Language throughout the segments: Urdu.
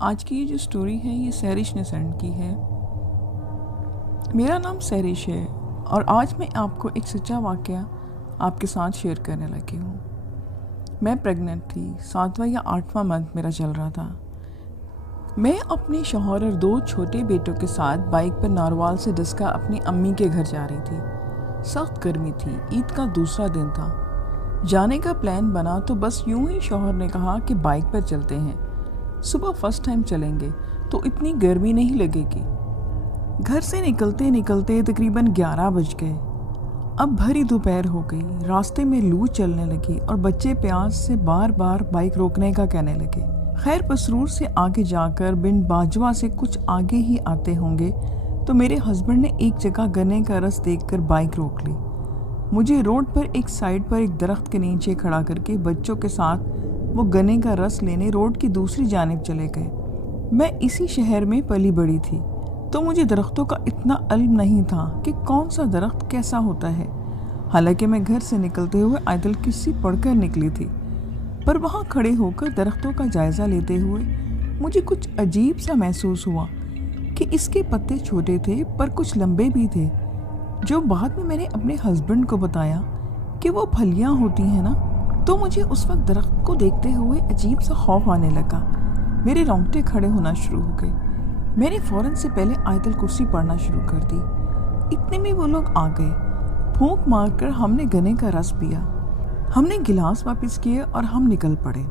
آج کی یہ جو سٹوری ہے یہ سہرش نے سینڈ کی ہے۔ میرا نام سہرش ہے اور آج میں آپ کو ایک سچا واقعہ آپ کے ساتھ شیئر کرنے لگی ہوں۔ میں پریگننٹ تھی، 7واں یا 8واں منتھ میرا چل رہا تھا۔ میں اپنے شوہر اور 2 چھوٹے بیٹوں کے ساتھ بائک پر ناروال سے ڈسکا اپنی امی کے گھر جا رہی تھی۔ سخت گرمی تھی، عید کا دوسرا دن تھا۔ جانے کا پلان بنا تو بس یوں ہی شوہر نے کہا کہ بائک پر چلتے ہیں، صبح فرسٹ ٹائم چلیں گے تو اتنی گرمی نہیں لگے گی۔ گھر سے نکلتے نکلتے تقریباً 11 بج گئے۔ اب بھری دوپہر ہو گئی، راستے میں لو چلنے لگی اور بچے پیاس سے بار بار بائک روکنے کا کہنے لگے۔ خیر پسرور سے آگے جا کر بن باجوہ سے کچھ آگے ہی آتے ہوں گے تو میرے ہسبینڈ نے ایک جگہ گنے کا رس دیکھ کر بائک روک لی۔ مجھے روڈ پر ایک سائیڈ پر ایک درخت کے نیچے کھڑا کر کے بچوں کے ساتھ وہ گنے کا رس لینے روڈ کی دوسری جانب چلے گئے۔ میں اسی شہر میں پلی بڑی تھی تو مجھے درختوں کا اتنا علم نہیں تھا کہ کون سا درخت کیسا ہوتا ہے۔ حالانکہ میں گھر سے نکلتے ہوئے آیت الکرسی پڑھ کر نکلی تھی، پر وہاں کھڑے ہو کر درختوں کا جائزہ لیتے ہوئے مجھے کچھ عجیب سا محسوس ہوا کہ اس کے پتے چھوٹے تھے پر کچھ لمبے بھی تھے، جو بعد میں نے اپنے ہسبینڈ کو بتایا کہ وہ پھلیاں ہوتی ہیں نا۔ تو مجھے اس وقت درخت کو دیکھتے ہوئے عجیب سا خوف آنے لگا، میرے رونگٹے کھڑے ہونا شروع ہو گئے۔ میں نے فوراً سے پہلے آیت الکرسی پڑھنا شروع کر دی۔ اتنے میں وہ لوگ آ گئے، پھونک مار کر ہم نے گنے کا رس پیا، ہم نے گلاس واپس کیے اور ہم نکل پڑے۔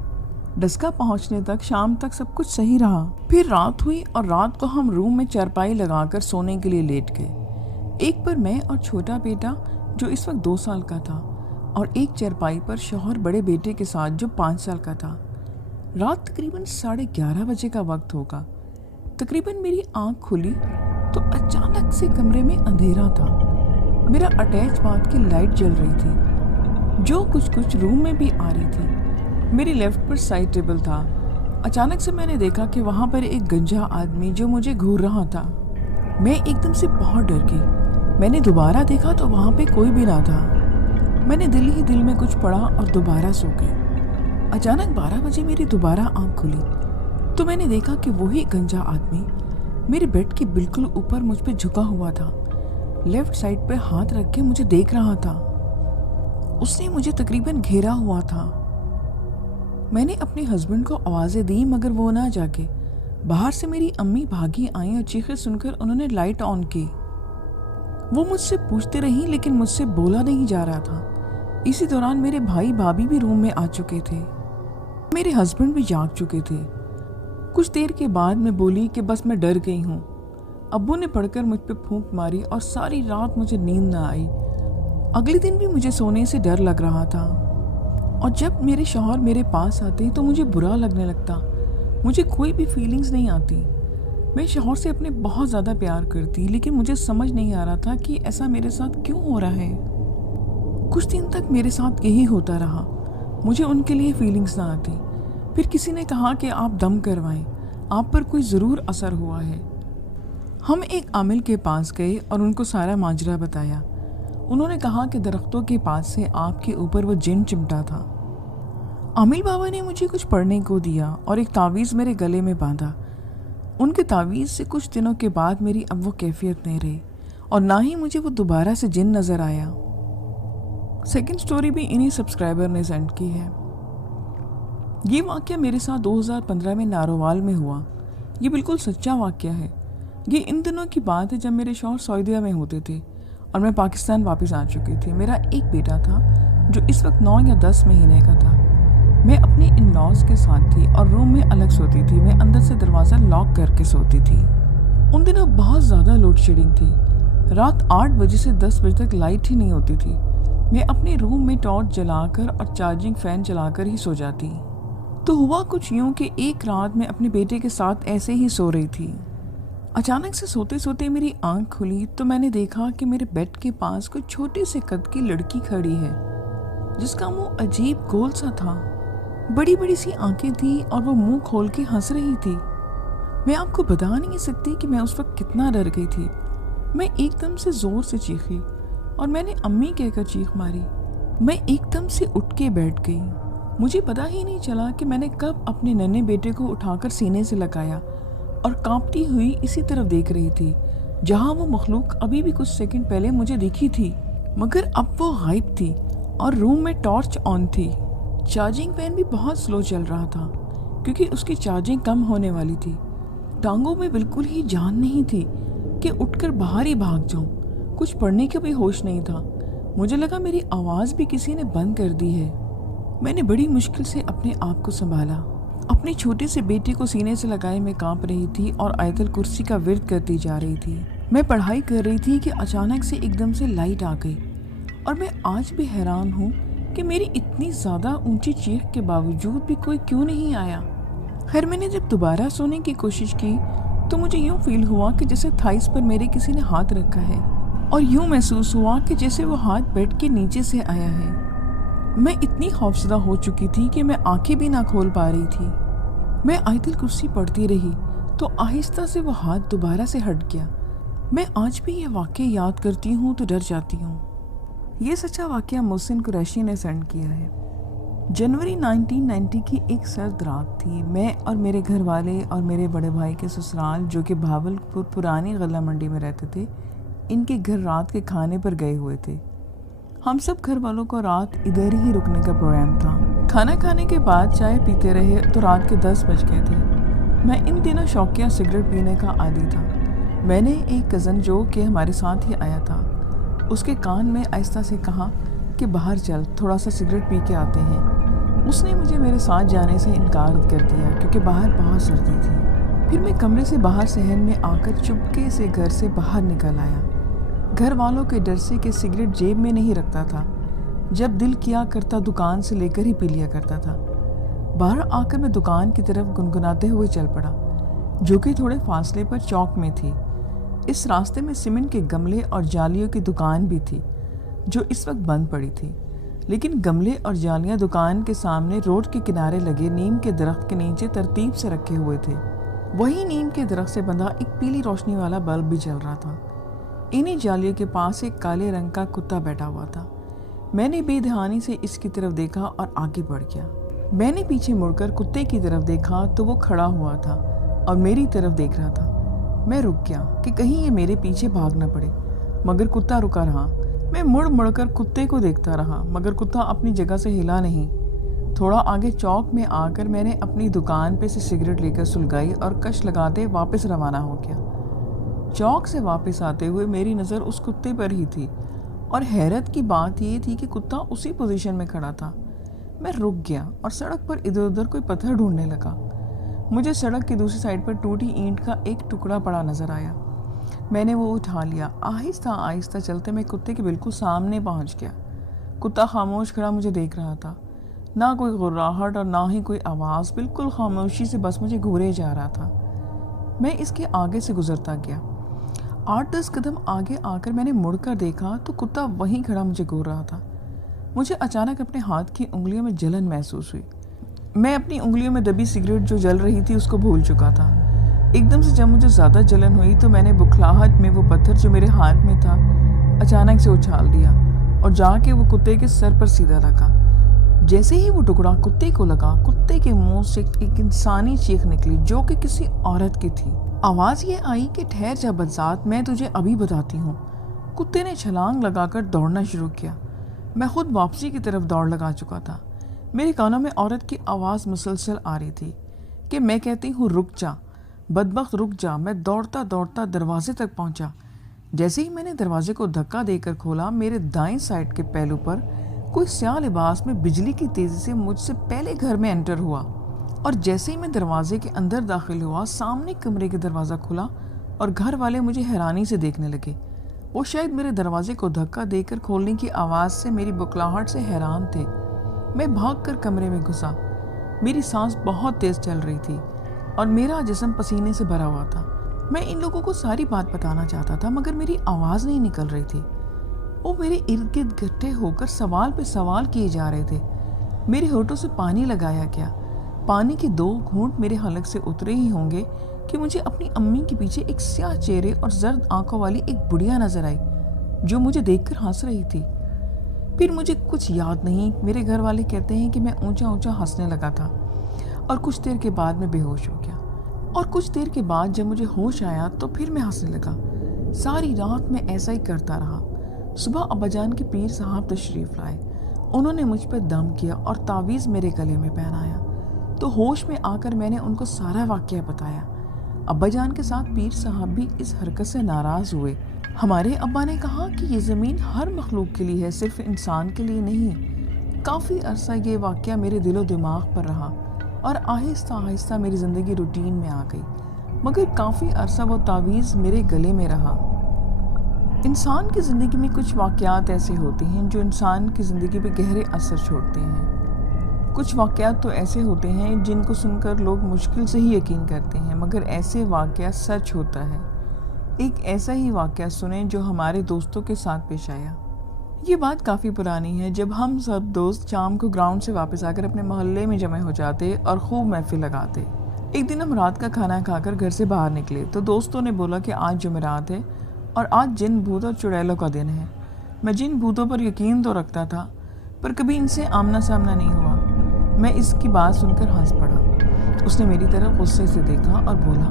ڈسکا پہنچنے تک شام تک سب کچھ صحیح رہا۔ پھر رات ہوئی اور رات کو ہم روم میں چارپائی لگا کر سونے کے لیے لیٹ گئے۔ ایک پر میں اور چھوٹا بیٹا جو اس وقت 2 سال کا تھا، اور ایک چارپائی پر شوہر بڑے بیٹے کے ساتھ جو 5 سال کا تھا۔ رات تقریباً 11:30 بجے کا وقت ہوگا۔ تقریباً میری آنکھ کھلی تو اچانک سے کمرے میں اندھیرا تھا۔ میرا اٹیچ باتھ کی لائٹ جل رہی تھی جو کچھ روم میں بھی آ رہی تھی۔ میری لیفٹ پر سائڈ ٹیبل تھا۔ اچانک سے میں نے دیکھا کہ وہاں پر ایک گنجا آدمی جو مجھے گھور رہا تھا۔ میں ایک دم سے بہت ڈر گئی۔ میں نے دوبارہ دیکھا تو وہاں پہ کوئی بھی نہ تھا۔ میں نے دل ہی دل میں کچھ پڑھا اور دوبارہ سو گئی۔ اچانک 12 بجے میری دوبارہ آنکھ کھلی تو میں نے دیکھا کہ وہی گنجا آدمی میرے بیڈ کے بالکل اوپر مجھ پہ جھکا ہوا تھا، لیفٹ سائڈ پہ ہاتھ رکھ کے مجھے دیکھ رہا تھا۔ اس نے مجھے تقریباً گھیرا ہوا تھا۔ میں نے اپنے ہسبینڈ کو آوازیں دی مگر وہ نہ جاگے۔ باہر سے میری امی بھاگی آئیں اور چیخیں سن کر انہوں نے لائٹ آن کی۔ وہ مجھ سے پوچھتے رہیں لیکن مجھ سے بولا نہیں جا رہا تھا۔ اسی دوران میرے بھائی بھابھی بھی روم میں آ چکے تھے، میرے ہسبینڈ بھی جاگ چکے تھے۔ کچھ دیر کے بعد میں بولی کہ بس میں ڈر گئی ہوں۔ ابو نے پڑھ کر مجھ پہ پھونک ماری اور ساری رات مجھے نیند نہ آئی۔ اگلے دن بھی مجھے سونے سے ڈر لگ رہا تھا، اور جب میرے شوہر میرے پاس آتے تو مجھے برا لگنے لگتا، مجھے کوئی بھی فیلنگز نہیں آتی۔ میں شوہر سے اپنے بہت زیادہ پیار کرتی، لیکن مجھے سمجھ نہیں آ رہا تھا کہ ایسا میرے ساتھ کیوں ہو رہا ہے۔ کچھ دن تک میرے ساتھ یہی ہوتا رہا، مجھے ان کے لیے فیلنگز نہ آتی۔ پھر کسی نے کہا کہ آپ دم کروائیں، آپ پر کوئی ضرور اثر ہوا ہے۔ ہم ایک عامل کے پاس گئے اور ان کو سارا ماجرا بتایا۔ انہوں نے کہا کہ درختوں کے پاس سے آپ کے اوپر وہ جن چمٹا تھا۔ عامل بابا نے مجھے کچھ پڑھنے کو دیا اور ایک تعویذ میرے گلے میں باندھا۔ ان کے تعویذ سے کچھ دنوں کے بعد میری اب وہ کیفیت نہیں رہی اور نہ ہی مجھے وہ دوبارہ سے جن نظر آیا۔ سیکنڈ سٹوری بھی انہی سبسکرائبر نے سینڈ کی ہے۔ یہ واقعہ میرے ساتھ 2015 میں ناروال میں ہوا۔ یہ بالکل سچا واقعہ ہے۔ یہ ان دنوں کی بات ہے جب میرے شوہر سعودیہ میں ہوتے تھے اور میں پاکستان واپس آ چکی تھی۔ میرا ایک بیٹا تھا جو اس وقت 9 یا 10 مہینے کا تھا۔ میں اپنے ان لاز کے ساتھ تھی اور روم میں الگ سوتی تھی۔ میں اندر سے دروازہ لاک کر کے سوتی تھی۔ ان دنوں بہت زیادہ لوڈ شیڈنگ تھی۔ رات 8 بجے سے 10 بجے تک لائٹ ہی نہیں ہوتی تھی۔ میں اپنے روم میں ٹارچ جلا کر اور چارجنگ فین چلا کر ہی سو جاتی۔ تو ہوا کچھ یوں کہ ایک رات میں اپنے بیٹے کے ساتھ ایسے ہی سو رہی تھی۔ اچانک سے سوتے سوتے میری آنکھ کھلی تو میں نے دیکھا کہ میرے بیڈ کے پاس کوئی چھوٹے سے قد کی لڑکی کھڑی ہے جس کا منہ عجیب گول سا تھا، بڑی بڑی سی آنکھیں تھیں اور وہ منہ کھول کے ہنس رہی تھی۔ میں آپ کو بتا نہیں سکتی کہ میں اس وقت کتنا ڈر گئی تھی۔ میں ایک دم سے زور سے چیخی، اور میں نے امی کہہ کر چیخ ماری۔ میں ایک دم سے اٹھ کے بیٹھ گئی۔ مجھے پتہ ہی نہیں چلا کہ میں نے کب اپنے ننھے بیٹے کو اٹھا کر سینے سے لگایا اور کانپتی ہوئی اسی طرف دیکھ رہی تھی جہاں وہ مخلوق ابھی بھی کچھ سیکنڈ پہلے مجھے دکھی تھی، مگر اب وہ غائب تھی اور روم میں ٹارچ آن تھی۔ چارجنگ فین بھی بہت سلو چل رہا تھا کیونکہ اس کی چارجنگ کم ہونے والی تھی۔ ٹانگوں میں بالکل ہی جان نہیں تھی کہ اٹھ کر باہر ہی بھاگ جاؤں، کچھ پڑھنے کا بھی ہوش نہیں تھا۔ مجھے لگا میری آواز بھی کسی نے بند کر دی ہے۔ میں نے بڑی مشکل سے اپنے آپ کو سنبھالا۔ اپنے چھوٹے سے بیٹے کو سینے سے لگائے میں کانپ رہی تھی اور آیت الکرسی کا ورد کرتی جا رہی تھی۔ میں پڑھائی کر رہی تھی کہ اچانک سے ایک دم سے لائٹ آ گئی اور میں آج بھی حیران ہوں کہ میری اتنی زیادہ اونچی چیخ کے باوجود بھی کوئی کیوں نہیں آیا۔ خیر میں نے جب دوبارہ سونے کی کوشش کی تو مجھے یوں فیل ہوا کہ جیسے تھائس پر میرے کسی نے ہاتھ رکھا ہے اور یوں محسوس ہوا کہ جیسے وہ ہاتھ بیڈ کے نیچے سے آیا ہے۔ میں اتنی خوفزدہ ہو چکی تھی کہ میں آنکھیں بھی نہ کھول پا رہی تھی۔ میں آیت الکرسی پڑھتی رہی تو آہستہ سے وہ ہاتھ دوبارہ سے ہٹ گیا۔ میں آج بھی یہ واقعہ یاد کرتی ہوں تو ڈر جاتی ہوں۔ یہ سچا واقعہ محسن قریشی نے سینڈ کیا ہے۔ جنوری 1990 کی ایک سرد رات تھی۔ میں اور میرے گھر والے اور میرے بڑے بھائی کے سسرال جو کہ بھاولپور پرانی غلہ منڈی میں رہتے تھے، ان کے گھر رات کے کھانے پر گئے ہوئے تھے۔ ہم سب گھر والوں کو رات ادھر ہی رکنے کا پروگرام تھا۔ کھانا کھانے کے بعد چائے پیتے رہے تو رات کے 10 بج گئے تھے۔ میں ان دنوں شوقیہ سگریٹ پینے کا عادی تھا۔ میں نے ایک کزن جو کہ ہمارے ساتھ ہی آیا تھا، اس کے کان میں آہستہ سے کہا کہ باہر چل تھوڑا سا سگریٹ پی کے آتے ہیں۔ اس نے مجھے میرے ساتھ جانے سے انکار کر دیا کیونکہ باہر بہت سردی تھی۔ پھر میں کمرے سے باہر صحن میں آ کر چپکے سے گھر سے باہر نکل آیا، گھر والوں کے ڈر سے کہ سگریٹ جیب میں نہیں رکھتا تھا، جب دل کیا کرتا دکان سے لے کر ہی پی لیا کرتا تھا۔ باہر آ کر میں دکان کی طرف گنگناتے ہوئے چل پڑا جو کہ تھوڑے فاصلے پر چوک میں تھی۔ اس راستے میں سیمنٹ کے گملے اور جالیوں کی دکان بھی تھی جو اس وقت بند پڑی تھی، لیکن گملے اور جالیاں دکان کے سامنے روڈ کے کنارے لگے نیم کے درخت کے نیچے ترتیب سے رکھے ہوئے تھے۔ وہی نیم کے درخت سے بندھا ایک پیلی روشنی والا بلب بھی جل رہا تھا۔ انہی جالیوں کے پاس ایک کالے رنگ کا کتا بیٹھا ہوا تھا۔ میں نے بے دہانی سے اس کی طرف دیکھا اور آگے بڑھ گیا۔ میں نے پیچھے مڑ کر کتے کی طرف دیکھا تو وہ کھڑا ہوا تھا اور میری طرف دیکھ رہا تھا۔ میں رک گیا کہ کہیں یہ میرے پیچھے بھاگ نہ پڑے، مگر کتا رکا رہا۔ میں مڑ کر کتے کو دیکھتا رہا مگر کتا اپنی جگہ سے ہلا نہیں۔ تھوڑا آگے چوک میں آ کر میں نے اپنی دکان پہ سے سگریٹ لے کر سلگائی اور کش لگاتے واپس روانہ ہو گیا۔ چوک سے واپس آتے ہوئے میری نظر اس کتے پر ہی تھی اور حیرت کی بات یہ تھی کہ کتا اسی پوزیشن میں کھڑا تھا۔ میں رک گیا اور سڑک پر ادھر ادھر کوئی پتھر ڈھونڈنے لگا۔ مجھے سڑک کی دوسری سائڈ پر ٹوٹی اینٹ کا ایک ٹکڑا پڑا نظر آیا۔ میں نے وہ اٹھا لیا۔ آہستہ آہستہ چلتے میں کتے کے بالکل سامنے پہنچ گیا۔ کتا خاموش کھڑا مجھے دیکھ رہا تھا، نہ کوئی غراہٹ اور نہ ہی کوئی آواز، بالکل خاموشی سے بس مجھے گھورے جا رہا تھا۔ میں اس کے آگے سے گزرتا گیا۔ 8-10 قدم آگے آ کر میں نے مڑ کر دیکھا تو کتا وہیں کھڑا مجھے گھور رہا تھا۔ مجھے اچانک اپنے ہاتھ کی انگلیوں میں جلن محسوس ہوئی۔ میں اپنی انگلیوں میں دبی سگریٹ جو جل رہی تھی اس کو بھول چکا تھا۔ ایک دم سے جب مجھے زیادہ جلن ہوئی تو میں نے بکھلاہٹ میں وہ پتھر جو میرے ہاتھ میں تھا اچانک سے اچھال دیا اور جا کے وہ کتے کے سر پر سیدھا لگا۔ جیسے ہی وہ ٹکڑا کتے کو لگا، کتے کے منہ سے ایک انسانی چیخ نکلی جو کہ کسی عورت کی تھی۔ آواز یہ آئی کہ ٹھہر جا بدذات، میں تجھے ابھی بتاتی ہوں۔ کتے نے چھلانگ لگا کر دوڑنا شروع کیا۔ میں خود واپسی کی طرف دوڑ لگا چکا تھا۔ میرے کانوں میں عورت کی آواز مسلسل آ رہی تھی کہ میں کہتی ہوں رک جا بدبخت رک جا۔ میں دوڑتا دوڑتا دروازے تک پہنچا۔ جیسے ہی میں نے دروازے کو دھکا دے کر کھولا، میرے دائیں سائڈ کے پہلو پر کوئی سیاہ لباس میں بجلی کی تیزی سے مجھ سے پہلے گھر میں انٹر ہوا، اور جیسے ہی میں دروازے کے اندر داخل ہوا سامنے کمرے کا دروازہ کھلا اور گھر والے مجھے حیرانی سے دیکھنے لگے۔ وہ شاید میرے دروازے کو دھکا دے کر کھولنے کی آواز سے میری بکلاہٹ سے حیران تھے۔ میں بھاگ کر کمرے میں گھسا۔ میری سانس بہت تیز چل رہی تھی اور میرا جسم پسینے سے بھرا ہوا تھا۔ میں ان لوگوں کو ساری بات بتانا چاہتا تھا مگر میری آواز نہیں نکل رہی تھی۔ وہ میرے ارد گرد اکٹھے ہو کر سوال پہ سوال کیے جا رہے تھے۔ میرے ہونٹوں سے پانی لگایا گیا۔ پانی کے 2 گھونٹ میرے حلق سے اترے ہی ہوں گے کہ مجھے اپنی امی کے پیچھے ایک سیاہ چہرے اور زرد آنکھوں والی ایک بڑھیا نظر آئی جو مجھے دیکھ کر ہنس رہی تھی۔ پھر مجھے کچھ یاد نہیں. میرے گھر والے کہتے ہیں کہ میں اونچا اونچا ہنسنے لگا تھا اور کچھ دیر کے بعد میں بے ہوش ہو گیا. اور کچھ دیر کے بعد جب مجھے ہوش آیا تو پھر میں ہنسنے لگا. ساری رات میں ایسا ہی کرتا رہا. صبح ابا جان کے پیر صاحب تشریف لائے. انہوں نے مجھ پہ دم کیا اور تعویذ میرے گلے میں پہنایا. تو ہوش میں آ کر میں نے ان کو سارا واقعہ بتایا. ابا جان کے ساتھ پیر صاحب بھی اس حرکت سے ناراض ہوئے. ہمارے ابا نے کہا کہ یہ زمین ہر مخلوق کے لیے ہے، صرف انسان کے لیے نہیں. کافی عرصہ یہ واقعہ میرے دل و دماغ پر رہا اور آہستہ آہستہ میری زندگی روٹین میں آ گئی، مگر کافی عرصہ وہ تعویذ میرے گلے میں رہا. انسان کی زندگی میں کچھ واقعات ایسے ہوتے ہیں جو انسان کی زندگی پہ گہرے اثر چھوڑتے ہیں. کچھ واقعات تو ایسے ہوتے ہیں جن کو سن کر لوگ مشکل سے ہی یقین کرتے ہیں، مگر ایسے واقعہ سچ ہوتا ہے. ایک ایسا ہی واقعہ سنیں جو ہمارے دوستوں کے ساتھ پیش آیا. یہ بات کافی پرانی ہے، جب ہم سب دوست شام کو گراؤنڈ سے واپس آ کر اپنے محلے میں جمع ہو جاتے اور خوب محفل لگاتے. ایک دن ہم رات کا کھانا کھا کر گھر سے باہر نکلے تو دوستوں نے بولا کہ آج جمعرات ہے اور آج جن بھوت اور چڑیلوں کا دن ہے. میں جن بھوتوں پر یقین تو رکھتا تھا پر کبھی ان سے آمنا سامنا نہیں ہوا. میں اس کی بات سن کر ہنس پڑا. اس نے میری طرف غصے سے دیکھا اور بولا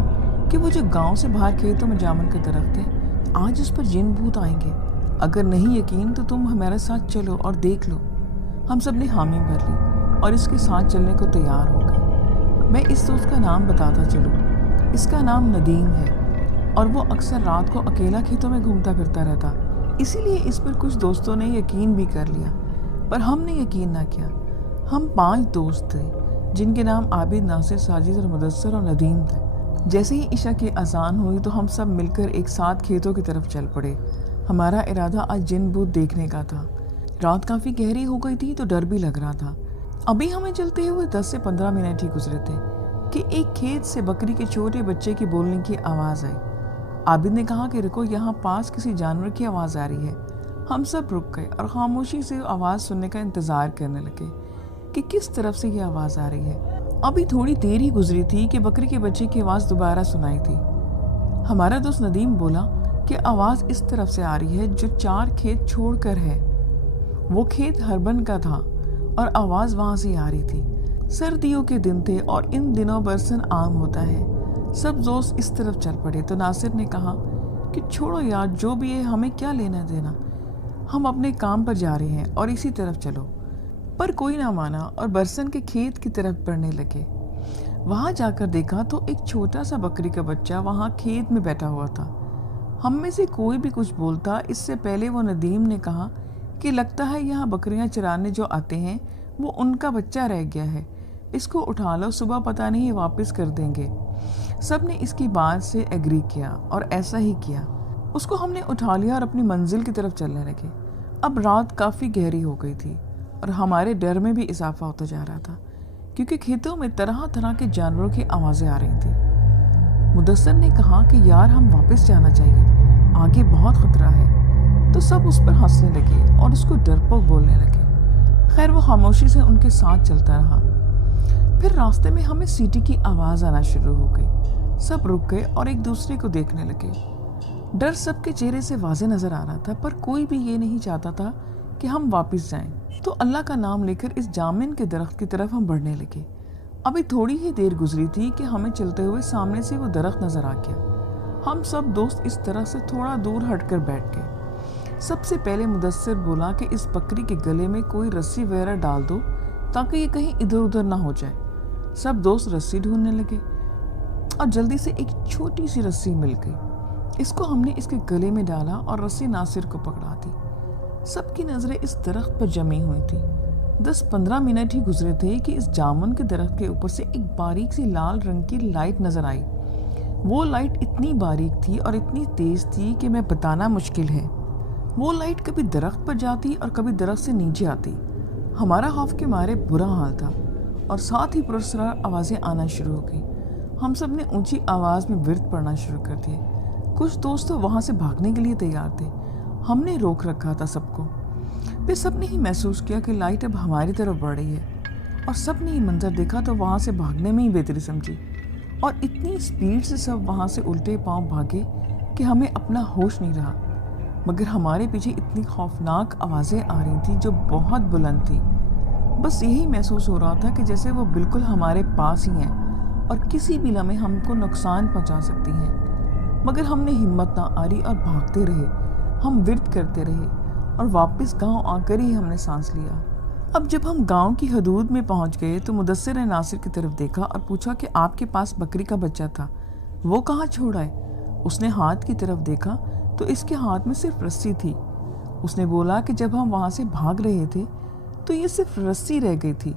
کہ وہ جو گاؤں سے باہر کھیتوں میں جامن کا درخت ہے، آج اس پر جن بھوت آئیں گے. اگر نہیں یقین تو تم ہمارے ساتھ چلو اور دیکھ لو. ہم سب نے حامی بھر لی اور اس کے ساتھ چلنے کو تیار ہو گئے. میں اس دوست کا نام بتاتا چلوں. اس کا نام ندیم ہے اور وہ اکثر رات کو اکیلا کھیتوں میں گھومتا پھرتا رہتا. اسی لیے اس پر کچھ دوستوں نے یقین بھی کر لیا، پر ہم نے یقین نہ کیا. ہم 5 دوست تھے جن کے نام عابد، ناصر، ساجد اور مدثر اور ندیم تھے. جیسے ہی عشاء کی اذان ہوئی تو ہم سب مل کر ایک ساتھ کھیتوں کی طرف چل پڑے. ہمارا ارادہ آج جن بھوت دیکھنے کا تھا. رات کافی گہری ہو گئی تھی تو ڈر بھی لگ رہا تھا. ابھی ہمیں چلتے ہوئے 10 سے 15 منٹ ہی گزرے تھے کہ ایک کھیت سے بکری کے چھوٹے بچے کی بولنے کی آواز آئی. عابد نے کہا کہ رکو، یہاں پاس کسی جانور کی آواز آ رہی ہے. ہم سب رک گئے اور خاموشی سے آواز سننے کا انتظار کرنے لگے کہ کس طرف سے یہ آواز آ رہی ہے. ابھی تھوڑی دیر ہی گزری تھی کہ بکری کے بچے کی آواز دوبارہ سنائی تھی. ہمارا دوست ندیم بولا کہ آواز اس طرف سے آ رہی ہے جو 4 کھیت چھوڑ کر ہے. وہ کھیت ہربن کا تھا اور آواز وہاں سے آ رہی تھی. سردیوں کے دن تھے اور ان دنوں برسن عام ہوتا ہے. سب دوست اس طرف چل پڑے تو ناصر نے کہا کہ چھوڑو یار، جو بھی ہے ہمیں کیا لینا دینا، ہم اپنے کام پر جا رہے ہیں اور اسی طرف چلو. پر کوئی نہ مانا اور برسن کے کھیت کی طرف بڑھنے لگے. وہاں جا کر دیکھا تو ایک چھوٹا سا بکری کا بچہ وہاں کھیت میں بیٹھا ہوا تھا. ہم میں سے کوئی بھی کچھ بولتا اس سے پہلے وہ ندیم نے کہا کہ لگتا ہے یہاں بکریاں چرانے جو آتے ہیں وہ ان کا بچہ رہ گیا ہے، اس کو اٹھا لو، صبح پتہ نہیں واپس کر دیں گے. سب نے اس کی بات سے ایگری کیا اور ایسا ہی کیا. اس کو ہم نے اٹھا لیا اور اپنی منزل کی طرف چلنے لگے. اب رات کافی گہری ہو گئی تھی اور ہمارے ڈر میں بھی اضافہ ہوتا جا رہا تھا کیونکہ کھیتوں میں طرح طرح کے جانوروں کی آوازیں آ رہی تھیں. مدثر نے کہا کہ یار ہم واپس جانا چاہیے، آگے بہت خطرہ ہے. تو سب اس پر ہنسنے لگے اور اس کو ڈرپوک بولنے لگے. خیر وہ خاموشی سے ان کے ساتھ چلتا رہا. پھر راستے میں ہمیں سیٹی کی آواز آنا شروع ہو گئی. سب رک گئے اور ایک دوسرے کو دیکھنے لگے. ڈر سب کے چہرے سے واضح نظر آ رہا تھا پر کوئی بھی یہ نہیں چاہتا تھا کہ ہم واپس جائیں. تو اللہ کا نام لے کر اس جامن کے درخت کی طرف ہم بڑھنے لگے. ابھی تھوڑی ہی دیر گزری تھی کہ ہمیں چلتے ہوئے سامنے سے وہ درخت نظر آ گیا. ہم سب دوست اس طرح سے تھوڑا دور ہٹ کر بیٹھ گئے. سب سے پہلے مدثر بولا کہ اس بکری کے گلے میں کوئی رسی وغیرہ ڈال دو تاکہ یہ کہیں ادھر ادھر نہ ہو جائے. سب دوست رسی ڈھونڈنے لگے اور جلدی سے ایک چھوٹی سی رسی مل گئی. اس کو ہم نے اس کے گلے میں ڈالا اور رسی ناصر کو پکڑا دی. سب کی نظریں اس درخت پر جمی ہوئی تھی. 10-15 منٹ ہی گزرے تھے کہ اس جامن کے درخت کے اوپر سے ایک باریک سی لال رنگ کی لائٹ نظر آئی. وہ لائٹ اتنی باریک تھی اور اتنی تیز تھی کہ میں بتانا مشکل ہے. وہ لائٹ کبھی درخت پر جاتی اور کبھی درخت سے نیچے آتی. ہمارا خوف کے مارے برا حال تھا اور ساتھ ہی پراسرار آوازیں آنا شروع ہو گئی. ہم سب نے اونچی آواز میں ورد پڑھنا شروع کر دیے. کچھ دوست تو وہاں سے بھاگنے کے لیے تیار تھے. ہم نے روک رکھا تھا سب کو. پھر سب نے ہی محسوس کیا کہ لائٹ اب ہماری طرف بڑھ رہی ہے اور سب نے یہ منظر دیکھا تو وہاں سے بھاگنے میں ہی بہتری سمجھی اور اتنی اسپیڈ سے سب وہاں سے الٹے پاؤں بھاگے کہ ہمیں اپنا ہوش نہیں رہا. مگر ہمارے پیچھے اتنی خوفناک آوازیں آ رہی تھیں جو بہت بلند تھی۔ بس یہی محسوس ہو رہا تھا کہ جیسے وہ بالکل ہمارے پاس ہی ہیں اور کسی بھی لمحے ہم کو نقصان پہنچا سکتی ہیں۔ مگر ہم نے ہمت نہ ہاری اور بھاگتے رہے، ہم ورد کرتے رہے اور واپس گاؤں آ کر ہی ہم نے سانس لیا۔ اب جب ہم گاؤں کی حدود میں پہنچ گئے تو مدثر نے ناصر کی طرف دیکھا اور پوچھا کہ آپ کے پاس بکری کا بچہ تھا، وہ کہاں چھوڑا ہے؟ اس نے ہاتھ کی طرف دیکھا تو اس کے ہاتھ میں صرف رسی تھی۔ اس نے بولا کہ جب ہم وہاں سے بھاگ رہے تھے تو یہ صرف رسی رہ گئی تھی،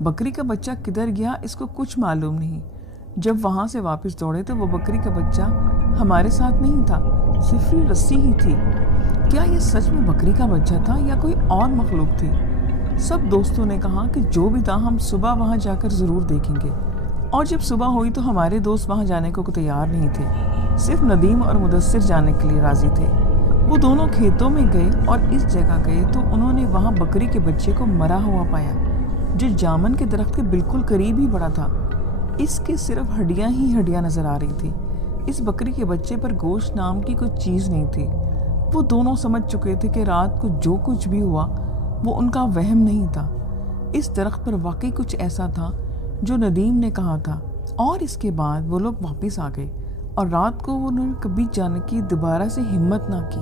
بکری کا بچہ کدھر گیا اس کو کچھ معلوم نہیں۔ جب وہاں سے واپس دوڑے تو وہ بکری کا بچہ ہمارے ساتھ نہیں تھا، صرف یہ رسی ہی تھی۔ کیا یہ سچ میں بکری کا بچہ تھا یا کوئی اور مخلوق تھی؟ سب دوستوں نے کہا کہ جو بھی تھا ہم صبح وہاں جا کر ضرور دیکھیں گے۔ اور جب صبح ہوئی تو ہمارے دوست وہاں جانے کو تیار نہیں تھے، صرف ندیم اور مدثر جانے کے لیے راضی تھے۔ وہ دونوں کھیتوں میں گئے اور اس جگہ گئے تو انہوں نے وہاں بکری کے بچے کو مرا ہوا پایا جو جامن کے درخت کے بالکل قریب ہی پڑا تھا۔ اس کے صرف ہڈیاں ہی ہڈیاں نظر آ رہی تھی، اس بکری کے بچے پر گوشت نام کی کوئی چیز نہیں تھی۔ وہ دونوں سمجھ چکے تھے کہ رات کو جو کچھ بھی ہوا وہ ان کا وہم نہیں تھا، اس درخت پر واقعی کچھ ایسا تھا جو ندیم نے کہا تھا۔ اور اس کے بعد وہ لوگ واپس آ گئے اور رات کو انہوں نے کبھی جانے کی دوبارہ سے ہمت نہ کی۔